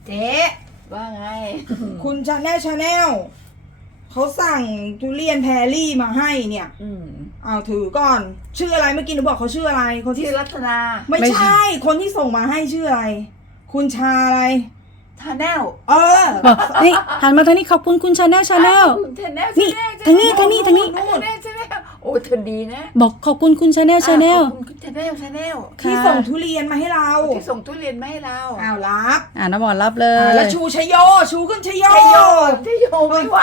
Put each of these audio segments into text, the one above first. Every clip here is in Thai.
เจ๊ว่าไงคุณชาแนลเขาสั่งทุเรียนแพรรี่มาให้เนี่ยเอาถือก่อนชื่ออะไรเมื่อกี้หนูบอกเขาชื่ออะไรคนที่ชื่อรัตนาไม่ใช่คนที่ส่งมาให้ชื่ออะไรคุณชาอะไรชาแนลนี่หันมาทางนี้ขอบคุณคุณชาแนลชาแนล นี่ทางนี้โอ้เธอดีนะบอกขอบคุณคุณชาแนลชาแนลขอบคุณชาแนลที่ส่งทุเรียนมาให้เราที่ส่งทุเรียนมาให้เราอ้าวรับน้ำหมอนรับเลยแล้วชูชัยโยชูขึ้นชัยโยที่โยไม่ไหว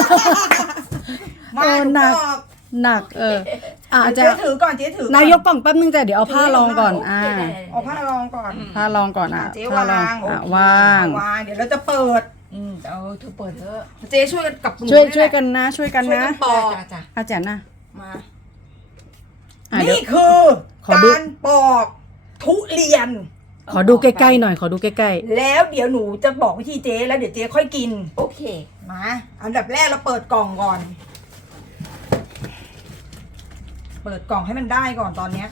มาหนูบอกหนักจะเจ๊ถือก่อนเจ๊ถือนายกกล่องแป๊บนึงแต่เดี๋ยวเอาผ้ารองก่อนเอาผ้ารองก่อนผ้ารองก่อนเจ๊ผ้ารองวางวางเดี๋ยวเราจะเปิดเอาเธอเปิดเถอะเจ๊ช่วยกันกับหนูช่วยกันนะช่วยกันนะปอกอาจารย์นะมาเดี๋ยวนี่คือขอดูการปอกทุเรียนขอดูใกล้ๆหน่อยขอดูใกล้แล้วเดี๋ยวหนูจะบอกวิธีเจ๊แล้วเดี๋ยวเจ๊ค่อยกินโอเคมาอันดับแรกเราเปิดกล่องก่อน เปิดกล่องให้มันได้ก่อนตอนเนี้ย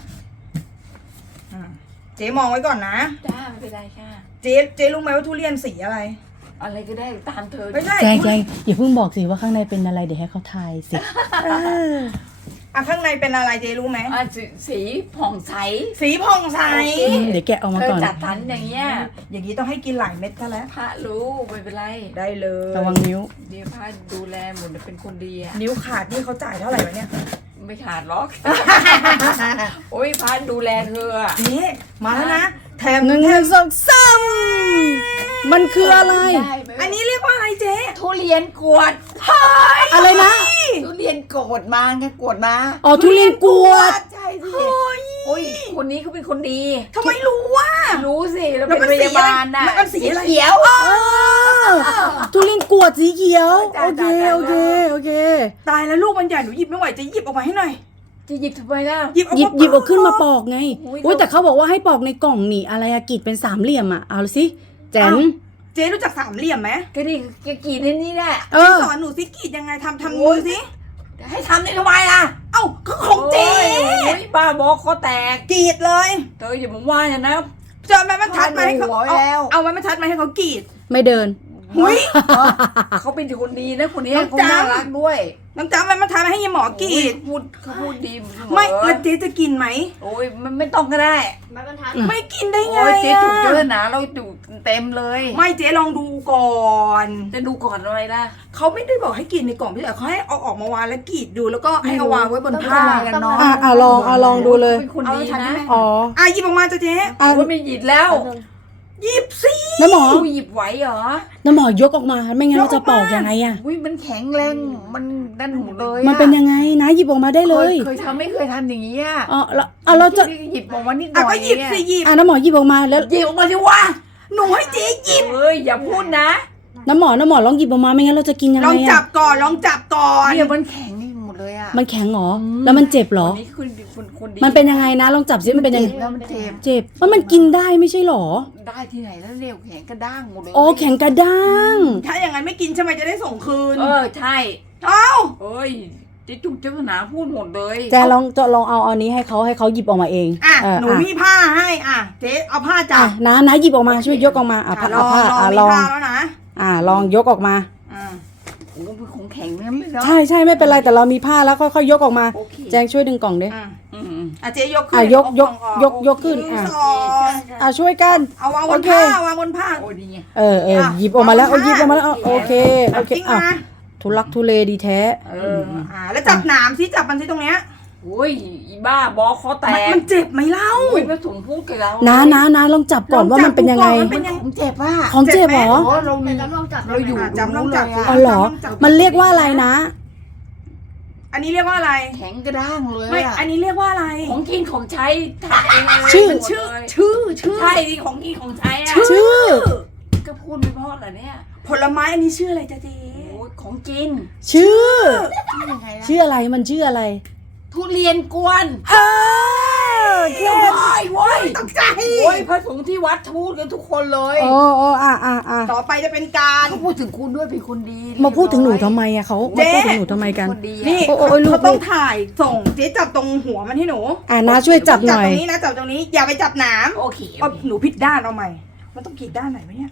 เจ๊มองไว้ก่อนนะจ้าไม่เป็นไรค่ะเจ๊รู้ไหมว่าทุเรียนสีอะไรอะไรก็ได้ตามเธอไม่ใช่ๆแจงอย่าเพิ่งบอกสิว่าข้างในเป็นอะไรเดี๋ยวให้เขาทายสิข้างในเป็นอะไรเจ๊รู้ไหมสีผ่องใสสีผ่องใสเดี๋ยวแกะออกมาเธอก่อนจัดสรรอย่างเงี้ยอย่างนี้ต้องให้กินหลายเม็ดซะแล้วพระรู้ไม่เป็นไรได้เลยระวังนิ้วเดี๋ยวพระดูแลหมดเป็นคนดีอ่ะนิ้วขาดนี่เขาจ่ายเท่าไหร่วะเนี่ยไม่ขาดหรอก โอ้ยพระดูแลเธออะเจ๊มาแล้วนะแถมหนึ่งสองสามมันคืออะไรได้ไหมอันนี้เรียกว่าอะไรเจ๊ทุเรียนกวดอะไรนะทุเรียนกวดมาไงกวดมาอ๋อทุเรียนกวดใช่สิโอ้ยคนนี้เขาเป็นคนดีทำไมรู้ว่ารู้สิเราแล้วเป็มัน นพสียาอะไรบาลน่ะมันสีอะไรเขียวทุเรียนกวดสีเขียวจ้ะโอเคจ้ะโอเคโอเคตายแล้วลูกมันใหญ่หนูหยิบไม่ไหวจะหยิบออกมาให้หน่อยจะหยิบทำไมล่ะหยิบเอาหยิบเอาขึ้นมาปอกไงโอ้ยโอ้ยแต่เขาบอกว่าให้ปอกในกล่องนี่อะไรอะกรีดเป็นสามเหลี่ยมอะเอาสิแจ๋นเจ๊รู้จักสามเหลี่ยมไหมก็นี่กกีดในนี่แหละสอนหนูสิกรีดยังไงทำมือสิให้ทำได้ทำไมล่ะเอ้าก็ของเจ๊โอ้ยบ้าบอคอแตกกรีดเลยเธออย่ามาว่าอย่างนะจะเอาไม้บรรทัดมาให้เขาหัวแล้วเอาไม้บรรทัดมาให้เขากรีดไม่เดินหุยเขาเป็นคนดีนะคนนี้น้องเขาจ๊ะน่ารักด้วยน้องจ้าไม้บรรทัดมาให้ยายหมอกรีดเขาพูดดีเสอไม่แล้วเจ๊จะกินไหมโอ้ยมันไม่ต้องก็ได้ไม่กินได้ไงโอ้ยเจ๊ถูกเยอะอะนะเราถูกเต็มเลยไม่เจ๊ลองดูก่อนจะดูก่อนอะไรล่ะเขาไม่ได้บอกให้กรีดในกล่องพี่แต่เขาให้เอาออกมาวางแล้วกรีดดูแล้วก็ให้เอาวางไว้บนผ้าต้องกันเนาะลองดูเลยเป็นคนเอาดีทันนะไหมอ๋อหยิบออกมาจ้ะเจ๊อ่ะโอ้ยไม่หยิบแล้วหยิบสิน้ำหมออุ้ยหยิบไหวเหรอน้ำหมอยกออกมาไม่งั้นเราจะปอกยังไงอะอุ้ยมันแข็งแรงมันดันหมดเลยอะมันเป็นยังไงนะหยิบออกมาได้เลยเคยทำไม่เคยทำอย่างนี้อ่ะอ๋อเราจะหยิบออกมานิดหน่อยก็หยิบสิหยิบน้ำหมอหยิบออกมาแล้วหยิบออกมาสิวะหนูให้เจ๊หยิบเอ้ยอย่าพูดนะน้ำหมอลองหยิบออกมาไม่งั้นเราจะกินยังลไงองจัอะบก่อนลองจับก่อนเนี่ยมันแข็งนี่หมดเลยอ่ะมันแข็งเหรอแล้วมันเจ็บเหรอคนนี้คือคนดีมันเป็นยังไงนะลองจับสิมันเป็นยังไงแล้วมันเจ็บเจ็บว่ามันกินได้ไม่ใช่เหรอได้ที่ไหนแล้วเร็วแข็งกระด้างหมดเลยอ๋อแข็งกระด้างถ้าอย่างนั้นไม่กินใช่ไหมจะได้ส่งคืนใช่เอ้าเอ้ยเจ๊จุกเจ้าหนาพูดหมดเลยแจลองเอาอันนี้ให้เขาหยิบออกมาเองหนูมีผ้าให้เจ๊เอาผ้าจัอ่ะบนะหยิบออกมาช่วยยกออกมาผ้าลองลองมีผ้าแล้วนะลองยกออกมาโอ้เป็นของแข็งนะไม่เนาะใช่ไม่เป็นไรแต่เรามีผ้าแล้วค่อยๆยกออกมาโอเคแจงช่วยดึงกล่องดิเจ๊ยกขึ้นยกขึ้นช่วยกันเอาวางบนโอเคผ้าวางบนผ้าโอ้ดีไงหยิบออกมาแล้วหยิบออกมาแล้วโอเคทิ้งมาทุลักทุเลดีแท้แล้วจับหนามสิจับมันสิตรงเนี้ยโอ้ยอีบ้าบอคอแตกมันเจ็บไหมเล่าโอ้ยพระสงฆ์พูดกับเรานะลองจับก่อนว่ามันเป็นยังไงเป็นยังของเจ็บอ่ะของเจ็บเหรอโอ้เราอยู่จับลองจับอ๋อเหรอมันเรียกว่าอะไรนะอันนี้เรียกว่าอะไรแข็งกระด้างเลยไม่อ่ะอันนี้เรียกว่าอะไรของกินของใช้ทำเองเลยชื่อมันชื่อใช่ดิของกินของใช้อ่ะชื่อก็พูดไม่พอเหรอเนี่ยผลไม้อันนี้ชื่ออะไรจ๊ะเจ๊โอ้ยของกินชื่อชื่อยังไงนะชื่ออะไรมันชื่ออะไรทุเรียนกวนแค่โว้ยตกใจโอ้ยพระสงฆ์ที่วัดพูดกันทุกคนเลยโอ้ต่อไปจะเป็นการเขาพูดถึงคุณด้วยเป็นคนดีมาพูดถึงหนูทำไมอะเขามาพูดถึงหนูทำไมกันคนดีนี่อะโอ้ยลูกเขาต้องถ่ายส่งเจ๊จับตรงหัวมันให้หนูนะช่วยจับหจับน่อยตรงนี้นะจับตรงนี้อย่าไปจับหนามโอเคหนูผิดด้านเอาใหม่มันต้องกรีดด้านไหนวะเนี่ย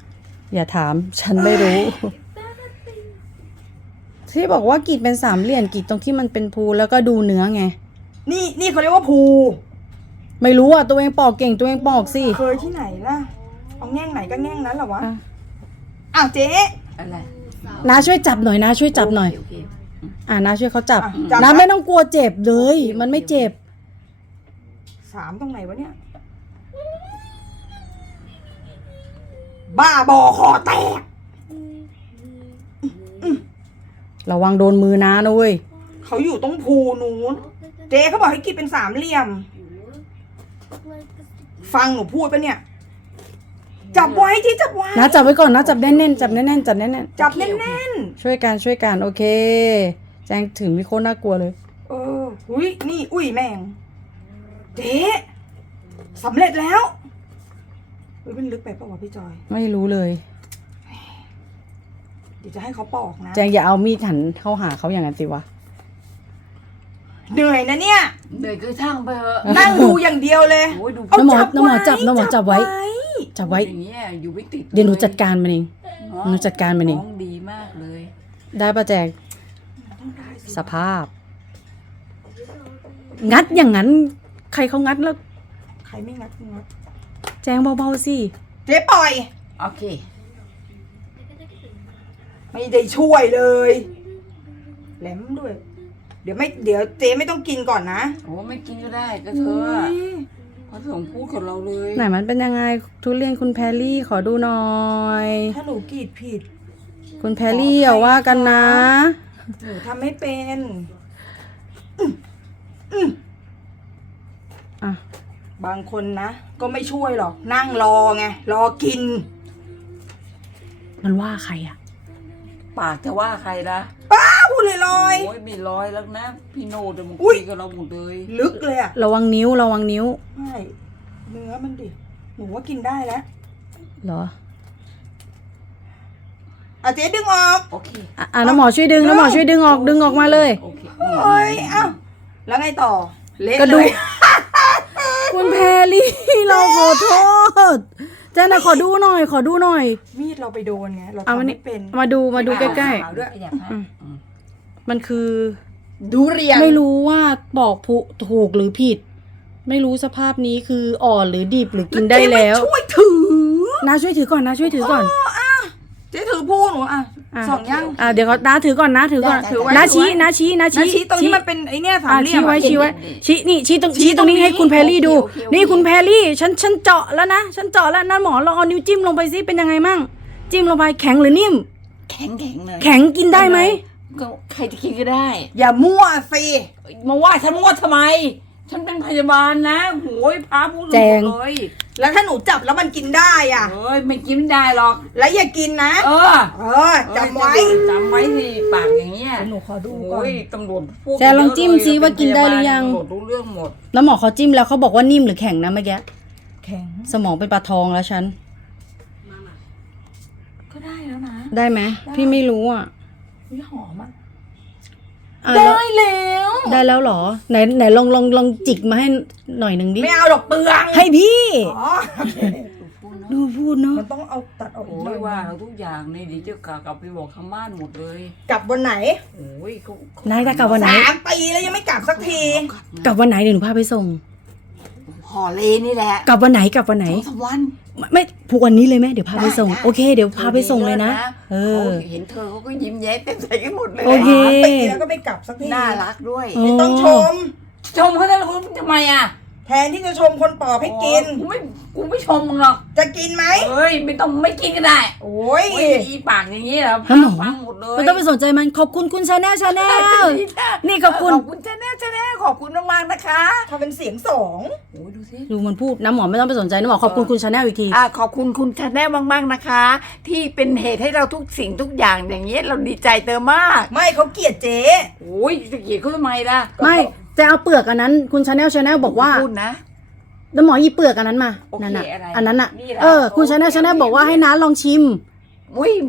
อย่าถามฉันไม่รู้ ที่บอกว่ากรีดเป็น3 เหลี่ยมกรีดตรงที่มันเป็นภูแล้วก็ดูเนื้อไงนี่เขาเรียกว่าภูไม่รู้อ่ะตัวเองปอกเก่งตัวเองปอกสิเคยที่ไหนล่ะเอาแง่งไหนก็แง่งนั้นเหรอวะอ่ะอ้าวเจ๊อะไรน้าช่วยจับหน่อยนะช่วยจับหน่อยโเคน้าช่วยเขาจับอ่ะจับน้านะไม่ต้องกลัวเจ็บเลย มันไม่เจ็บ 3ตรงไหนวะเนี่ย บ้าบอคอแตกระวังโดนมือน้านะเว้ยเขาอยู่ตรงภูนู้น เจ๊เขาบอกให้กินเป็น3 เหลี่ยม ฟังหนูพูดปะเนี่ย จับไว้ที่จับไว้น้าจับไว้ก่อนนะจับแน่นๆจับแน่นๆจับแน่นจับแน่นๆช่วยกันโอเค แจงถึงมีโคตรน่ากลัวเลยๆอุ้ยนี่ อุ้ยแม่ง เจ๊สำเร็จแล้วอุ้ยมันลึกไปปะวะพี่จอยไม่รู้เลยเดี๋ยวจะให้เขาปอกนะแจงอย่าเอามีดหันเข้าหาเขาอย่างนั้นสิวะเหนื่อยนะเนี่ยเดี๋ยวก็ช่างไปเถอะนั่งดูอย่างเดียวเลยโอ้ยดูเอาน้ำหมอจับไว้ จับไว้อย่างเงี้ยอยู่ไม่ติดเดี๋ยวหนูจัดการมันเอง หนูจัดการมันเองน้องดีมากเลยได้ปะแจงสภาพ งัดอย่างนั้น ใครเขางัดแล้วใครไม่งัดงัดแจงเบาๆสิเจ๊ปล่อยโอเคไม่ได้ช่วยเลยแหลมด้วย เดี๋ยวเจ๊ไม่ต้องกินก่อนนะโอ้ไม่กินก็ได้ก็เธออะเพราะเธอพูดกับเราเลยไหนมันเป็นยังไงทุเรียนคุณแพรรี่ขอดูหน่อยถ้าหนูกรีดผิดคุณแพรรี่อย่าว่ากันนะหนูทำไม่เป็นอ่ะบางคนนะ ก็ไม่ช่วยหรอก นั่งรอไง รอกินมันว่าใครอ่ะปากจะว่าใครนะป้าพูดเลยลอยโอ้ยไม่ร้อยแล้วนะ พี่โนดมันอุ๊คุยยกับเราหมดเลยลึกเลยอะระวังนิ้วใช่เนื้อมันดิ หนูว่ากินได้แล้วเหรออ่ะเจ๊ดึงออกโอเคอ่ะน้ำหมอช่วยดึงน้ำหมอช่วยดึงออกมาเลยโอเคโอ้ยเอ้าแล้วไงต่อ เละกระดูเลยคุณแพรรี่ เราขอโทษแจนนะขอดูหน่อยมีดเราไปโดนไง เราเอามาทำนี่ไม่เป็นมาดูใกล้ขาวด้วยขยับให้ๆ มันคือดูเรียงไม่รู้ว่าบอกถูกหรือผิด ไม่รู้สภาพนี้คืออ่อนหรือดิบหรือกินได้แล้วเจ๊ไม่ช่วยถือน้าช่วยถือก่อนเจ๊ถือพูหนูอ่ะอ่ะสองย่างเดี๋ยวเขาน้าถือก่อนถือไว้น้าชี้นะชี้ตรงที่มันเป็นไอเนี่ยสามเหลี่ยมชี้ไว้ชี้ตรงนี้ให้คุณแพรรี่ดู นี่คุณแพรรี่ฉันเจาะแล้วนะฉันเจาะแล้วนั่นหมอลองเอานิ้วจิ้มลงไปซิเป็นยังไงมั่งจิ้มลงไปแข็งหรือนิ่มแข็งเลยแข็งกินได้ไหมก็ใครจะกินก็ได้อย่ามั่วสิมาว่าฉันมั่วทำไม ฉันเป็นพยาบาลนะโหยพาพูดหมดเลยแล้วถ้าหนูจับแล้วมันกินได้อ่ะเฮ้ยไม่กินไม่ได้หรอกแล้วอย่ากินนะเออจำไว้จำไว้สิปากอย่างเงี้ยหนูขอดูก่อนโอ้ยตำรวจพูดแต่ลองจิ้มซิว่ากินได้หรือยังตำรวจรู้เรื่องหมดแล้วหมอเขาจิ้มแล้วเขาบอกว่านิ่มหรือแข็งนะเมื่อกี้แข็งสมองเป็นปลาทองแล้วฉันก็ได้แล้วนะได้ไหมพี่ไม่รู้อ่ะวิหอมอ่ะอ่ะได้แล้วได้แล้วเหรอไหนลองจิกมาให้หน่อยหนึ่งดิไม่เอาดอกเปลืองให้พี่อ๋อโอเคดูพูดเนาะมันต้องเอาตัดออกอีโอ้กหน่อย ยว่าเราทุกอย่างในดิจิกลับไปบอกทางบ้านหมดเลยกลับวันไหนโอ้ยเขานายจะกลับวันไหน 3 ปีแล้วยังไม่กลับสักทีกลับวันไหนเดี๋ยวหนูพาไปส่งห่อเลนี่แหละกลับวันไหนสองวันไม่ผูกวันนี้เลยไหมเดี๋ยวพาไปส่งได้โอเค เดี๋ยวพาไปส่งเลยนะ เออเขาเห็นเธอเขาก็ยิ้มแย้มเต็มใสกันหมดเลยโอเค 3 ปีแล้วก็ไม่กลับสักทีน่ารักด้วยโอ้ไม่ต้องชมชมเขาได้แล้วทำไมอ่ะแทนที่จะชมคนปอบให้กินกูไม่ชมมึงหรอกจะกินไหมเฮ้ยไม่กินก็ได้โอ้ยโอ้ยอีปากอย่างนี้เหรอฮัลโหลฟังหมดเลยไม่ต้องไปสนใจมันขอบคุณคุณชาแนลนี่ขอบคุณขอบคุณชาแนลขอบคุณมากๆนะคะทำเป็นเสียงสองโอ้ยดูสิดูมันพูดนะหมอไม่ต้องไปสนใจนะหมอขอบคุณคุณชาแนลอีกทีขอบคุณคุณชาแนลมากๆนะคะ ที่เป็นเหตุให้เราทุกสิ่งทุกอย่างอย่างเงี้ยเราดีใจเติมมากไม่เขาเกลียดเจ๊โอ้ยจะเกลียดเขาทำไมล่ะไม่จะเอาเปลือกอันนั้น คุณชาแนลบอกว่าพูดนะแล้วหมอหยิบเปลือกอันนั้นมาโอเคนั่นน่ะอะไรอันนั้นน่ะนี่เหรอคุณชาแนลบอกว่าให้น้าลองชิมอุ้ย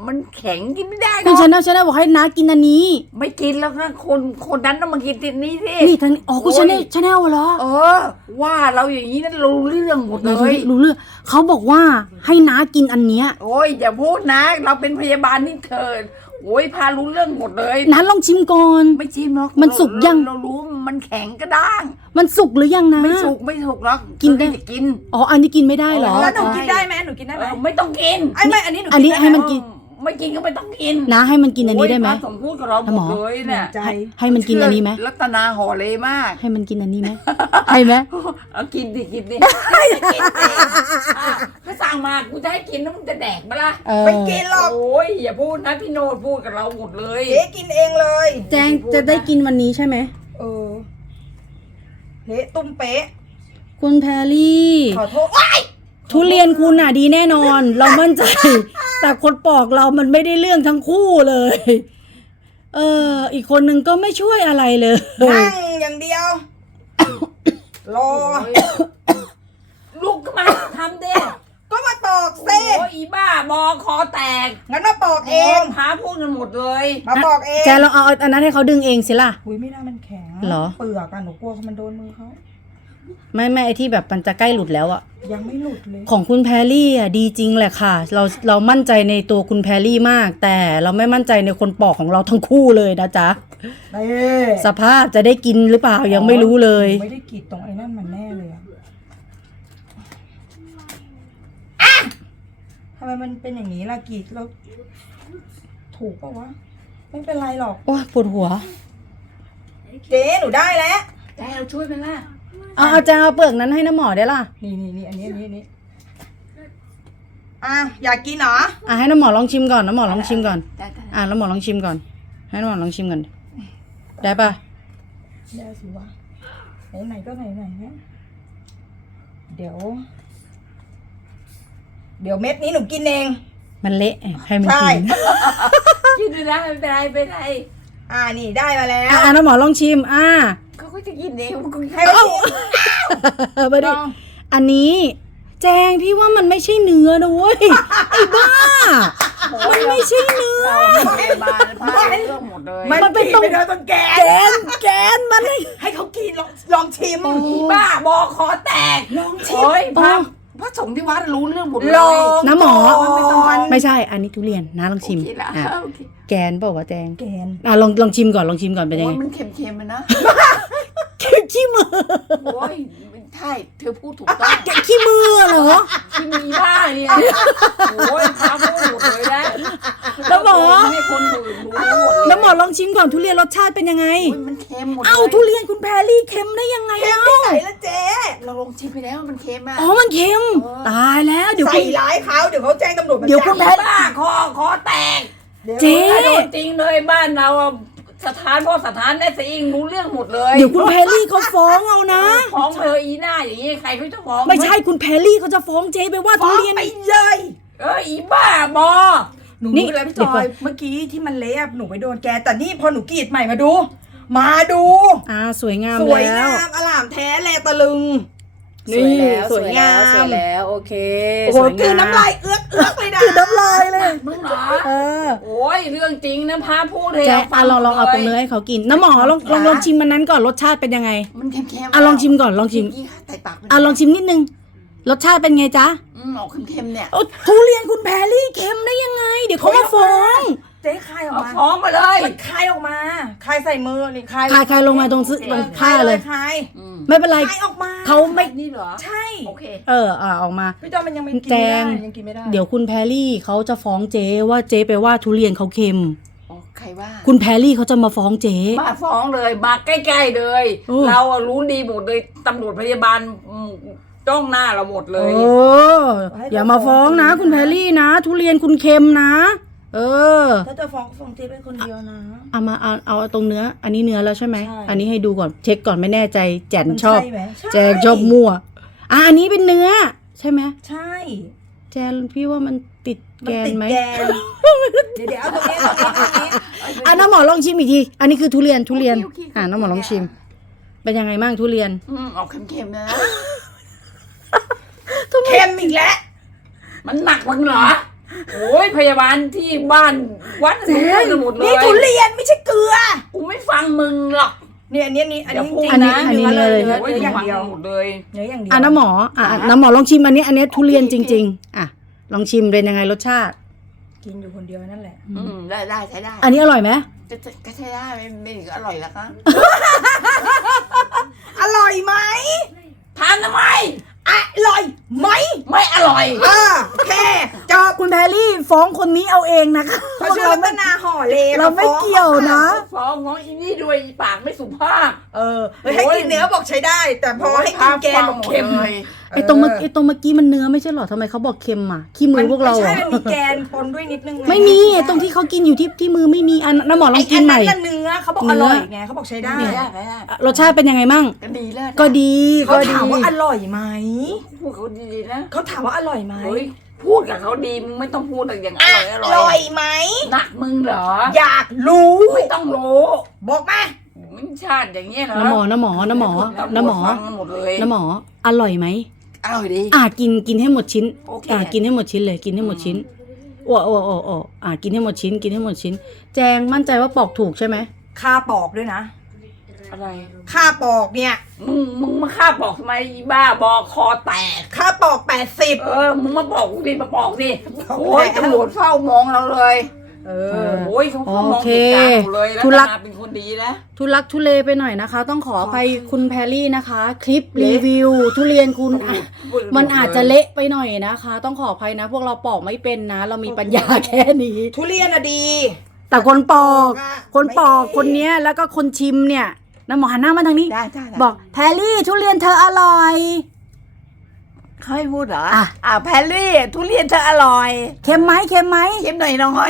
มันแข็งกินไม่ได้หรนี่อกชาแนลบอกให้น้ากินอันนี้ไม่กินแล้วนะคนนั้นต้องมากินติดนี้สินี่ทางนี้อ๋อคุณชาแนลเหรอเออ ว่าเราอย่างนี้นั่นรู้เรื่องหมดเราเลยรู้เรื่องเขาบอกว่าให้น้ากินอันเนี้ยโอ้ยอย่าพูดนะ เราเป็นพยาบาลนี่เธอโอ้ยพารู้เรื่องหมดเลยน้าลองชิมก่อนไม่ชิมหรอกมันสุกยังเรารู้มันแข็งกระด้างมันสุกหรือยังนะไม่สุกหรอกกินได้อย่ากินอ๋ออันนี้กินไม่ได้เหรอแล้วหนูกินได้ไหมหนูกินได้ไหมไม่ต้องกินไอ้ไม่อันนี้หนูอันนี้กิได้ให้มันกินไม่กินก็ไม่ต้องกินน้าให้มันกินอันนี้ได้ไหมโยพระสงฆ์พูดกับเราหมหมดอเลยเนี่ยใจให้มันกินอันนี้ไหมรัตนาห่อเลยมากให้มันกินอันนี้ไหมให้ไหมเอากินดิกินดิให้กินดิก็สั่งมากูจะให้กินแล้วมึงจะแดกไหมล่ะไม่กินหรอกโอ้ยอย่าพูดนะพี่โนดพูดกับเราหมดเลยเจ๊กินเองเลยแจงจะได้กินวันนี้ใช่ไหมเออเละตุ้มเป๊ะคุณแพรรี่ขอโทษว้ายทุเรียนคุณน่ะดีแน่นอน เรามั่นใจ แต่คนปอกเรามันไม่ได้เรื่องทั้งคู่เลย อีกคนนึงก็ไม่ช่วยอะไรเลยนั่งอย่างเดียว รอลูกก็มาทำเด้ก็มาตอกเซ่โอ้ยอีบ้าบอคอแตกงั้นมาปอกเองพาพูดกันหมดเลยมาปอกเองแกเราเอาอันนั้นให้เขาดึงเองสิล่ะอุ้ยไม่ได้มันแข็งเหรอเปลือกอะหนูกลัวมันโดนมือเขาไม่ไอที่แบบมันจะใกล้หลุดแล้วอะยังไม่หลุดเลยของคุณแพรรี่อะดีจริงแหละค่ะ เรามั่นใจในตัวคุณแพรรี่มาก แต่เราไม่มั่นใจในคนปอกของเราทั้งคู่เลยนะจ๊ะเน่สภาพจะได้กินหรือเปล่ายังไม่รู้เลยหนูไม่ได้กรีดตรงไอ้นั่นมันแน่เลยอะทำไมมันเป็นอย่างนี้ล่ะกรีดแล้วถูกปะวะ ไม่เป็นไรหรอกโอ้ยปวดหัวเจ๊หนูได้แล้วแต่เราช่วยมันล่ะเอาจะเอาเปลือกนั้นให้น้ำหมอได้ล่ะนี่อันนี้อ่ะอยากกินเหรอให้น้ำหมอลองชิมก่อนน้ำหมอลองชิมก่อนได้น้ำหมอลองชิมก่อน ให้น้ำหมอลองชิมก่อน ได้ปะได้สิวะไหนก็ไหนเนี่ยเดี๋ยวเม็ดนี้หนูกินเองมันเละให้มันใช่กินกินไปนะไม่เป็นไรไม่เป็นไรนี่ได้มาแล้วน้ำหมอลองชิมเขาก็จะกินเองมันก็ให้เขาชิมไปดิอันนี้ แจงพี่ว่ามันไม่ใช่เนื้อนะเว้ย ไอ้บ้า มันไม่ใช่เนื้อเราเป็นพยาบาลพาเรื่องหมดเลยมันเป็นตรงไปเดินตรงแกแกนมันให้ให้เขากินลองชิมอีบ้าบอคอแตกลองชิมโอ้ยพระสงฆ์ที่วัดรู้เรื่องหมดเลยลองน้ำหมอไม่ต้องมันไม่ใช่ อันนี้ทุเรียนน้าลองชิมโอเคละ โอเคแกนเปล่าวะแจงแกนลองชิมก่อนลองชิมก่อนเป็นยังโอ้ไงยมันเค็มๆมันนะขี้มือโอ้ยใช่เธอพูดถูกต้องขี้มือเหรอที่มีบ้าเนี่ยโอ้ยพาพูดหมดเลยนะแล้วหมอให้คนอื่นรู้หมดเลยแล้วหมอลองชิมก่อนทุเรียนรสชาติเป็นยังไงโอ้ยมันเค็มหมดเลยเอ้าทุเรียนคุณแพรรี่เค็มได้ยังไงเล่าไหนละเจ๊เราลองชิมไปแล้วมันเค็มอ่ะอ๋อมันเค็ม ตายแล้วเดี๋ยวใส่ร้ายเขาเดี๋ยวเขาแจ้งตำรวจมาเดี๋ยวคุณแพรบ้าคอแตกเจ๊โดนจริงเลยบ้านเราอะสถานพ่อสถานแม่สิงรู้เรื่องหมดเลยเดี๋ยวคุณแพรรี่เขาฟ้องเอานะฟ้องเธออีหน้าอย่างนี้ใครเขาจะฟ้องไม่ใช่คุณแพรรี่เขาจะฟ้องเจ๊ไปว่าทุฟ้องเรียนไปเลยอีบ้าบอหนูนี่รู้แล้วพี่จเดี๋ยวอก่อย นเมื่อกี้ที่มันเละหนูไปโดนแกแต่นี่พอหนูกรีดใหม่มาดูสวยงามสวยแล้วงามอล่ามแท้แลตะลึงสวยแล้วสวยงามสวยแล้วโอเคโอ้โหสวยงามคือน้ำลายเอื้อกเลยนะคือน้ำลายเลยมึงเหรอเออโอ้ยเรื่องจริงนะพาพูดเลยแจ๊ลองเอาตรงเนื้อให้เขากินน้ำหมอลองชิมมันนั้นก่อนรสชาติเป็นยังไงมันเค็มๆลองชิมก่อนลองชิมกี้ใส่ปากลองชิมนิดนึงรสชาติเป็นไงจ๊ะออกเค็มๆเนี่ยโอ้ทุเรียนคุณแพรรี่เค็มได้ยังไง เดี๋ยวเขามาฟ้องเจ๊คายออกเอามาฟ้องมาเลยมันคายออกมาคายใส่มือนี่คายคายลงมาตรงผ้าเลยคายไม่เป็นไรคายออกมาเขาไม่นี่เหรอใช่โอเคออกมาพี่จอมันยังไม่กินแจไม่งได้ยังกินไม่ได้เดี๋ยวคุณแพรรี่เขาจะฟ้องเจ๊ว่าเจ๊ไปว่าทุเรียนเขาเค็มอ๋อใครว่าคุณแพรรี่เขาจะมาฟ้องเจ๊มาฟ้องเลยมาใกล้ๆเลยโอ้เราอะรู้ดีหมดเลยตำรวจพยาบาลจ้องหน้าเราหมดเลยอย่ามาฟ้องนะ คุณแพรรี่นะ ทุเรียนคุณเค็มนะถ้าจะฟ้องเจ๊เป็นคนเดียวนะเอาตรงเนื้อ อันนี้เนื้อแล้วใช่ไหมใช่อันนี้ให้ดูก่อนเช็คก่อนไม่แน่ใจแจนมันชอบใช่ไหมใช่แจงชอบมั่วอันนี้เป็นเนื้อ ใช่ไหมใช่แจนพี่ว่ามันติดแกนไหมแกนเดี๋ยวเอาตรงนี้น้องหมอลองชิมอีกทีอันนี้คือทุเรียนน้องหมอลองชิม เป็นยังไงบ้างทุเรียนออกเค็มๆนะเค็มอีกแล้วมันหนักมั้งเหรอโอ้ยพยาบาลที่บ้านวัดเจ๊กันหมดเลยนี่ทุเรียนไม่ใช่เกลือกูไม่ฟังมึงหรอกเนี่ยอันนี้จริงอันนี้นะอันนี้เนื้อเลยเลยเนื้ออย่างเดียวหมดเลยเนื้ออย่างเดียวอ่ะน้ำหมอน้ำหมอลองชิมอันนี้ทุเรียนจริง ๆอ่ะลองชิมเป็นยังไงรสชาติกินอยู่คนเดียวนั่นแหละได้ใช้ได้อันนี้อร่อยไหมก็ใช้ได้ไม่อร่อยแล้วก็อร่อยไหมทานทำไมอร่อยไหมไม่อร่อยโอเคจบคุณแพรรี่ฟ้องคนนี้เอาเองนะคะเขาชื่อรัตนาห่อเลเราไม่เกี่ยวนะฟ้องน้องอีนี่ด้วยปากไม่สุภาพเฮ้ยให้กินเนื้อบอกใช้ได้ แต่พอให้กินแกงบอกเค็มเลยไอ้ตรงเมื่อกี้มันเนื้อไม่ใช่หรอทำไมเขาบอกเค็มอ่ะขี้มือพวกเราไม่ใช่อ่ะมันมีแกนปนด้วยนิดนึงงไม่มีตรงที่เขากินอยู่ที่มือไม่มีอันน้ำหมอลองกินใหม่ไอ้อันนั้นน่ะเนื้อเขาบอกอร่อยไงเขาบอกใช้ได้ไม่ได้รสชาติเป็นยังไงมั่งก็ดีแล้วก็ดีเขาถามว่าอร่อยไหมพูดเขาดีๆนะเขาถามว่าอร่อยไหมเฮ้ยพูดกับเขาดีมึงไม่ต้องพูดอย่างออร่อยร่อยไหมหนักมึงเหรออยากรู้ไม่ต้องรู้บอกมามึงชาติอย่างเงี้ยเหรอน้ำหมอฟังหมดเลยน้ำหมออร่อยไหมอร่อยดีกินให้หมดชิ้นโอเคกินให้หมดชิ้นเลยกินให้หมดชิ้นโอ้กินให้หมดชิ้นกินให้หมดชิ้น แจงมั่นใจว่าปอกถูกใช่ไหมค่าปอกด้วยนะอะไรค่าปอกเนี่ยมึงมาฆ่าบอกทำไมอีบ้าบอกคอแตกค่าปอก80 มึงมาบอกกูดิมาบอกดิโอ้ยตำรวจเฝ้ามองเราเลยโอ้ยเขามองเหตุการณ์อยู่เลยแล้วนาเป็นคนดีนะทุลักทุเลไปหน่อยนะคะ ต้องขออภัยคุณแพรรี่นะคะ คลิปรีวิว ทุเรียนคุณมันอาจจะเละไปหน่อยนะคะ ต้องขออภัยนะ พวกเราปอกไม่เป็นนะ เรามีปัญญาแค่นี้ทุเรียนอะดีแต่คนปอกอะคนปอกไม่ดีคนเนี้ยแล้วก็คนชิมเนี่ยน้ำหมอหันหน้ามาทางนี้ได้บอกแพรรี่ทุเรียนเธออร่อยเขาให้พูดเหรออ่ะแพรรี่ทุเรียนเธออร่อยเค็มไหมเค็มไหมเค็มหน่อยน้อย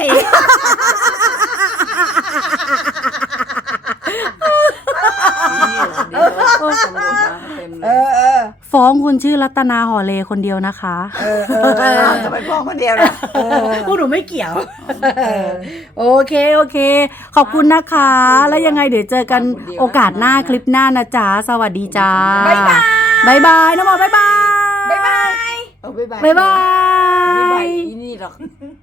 ฟ้องคนชื่อรัตนาหอเลคนเดียวนะคะจะไปฟ้องคนเดียวนะพวกหนูไม่เกี่ยว โอเค ขอบคุณนะคะ แล้วยังไงเดี๋ยวเจอกันโอกาสหน้าคลิปหน้านะจ๊ะ สวัสดีจ้าบ๊ายบายบ๊ายบายน้องหมอบ๊ายบายบ๊ายบายบ๊ายบายบ๊ายบายบ๊ายบายอีนี่หรอก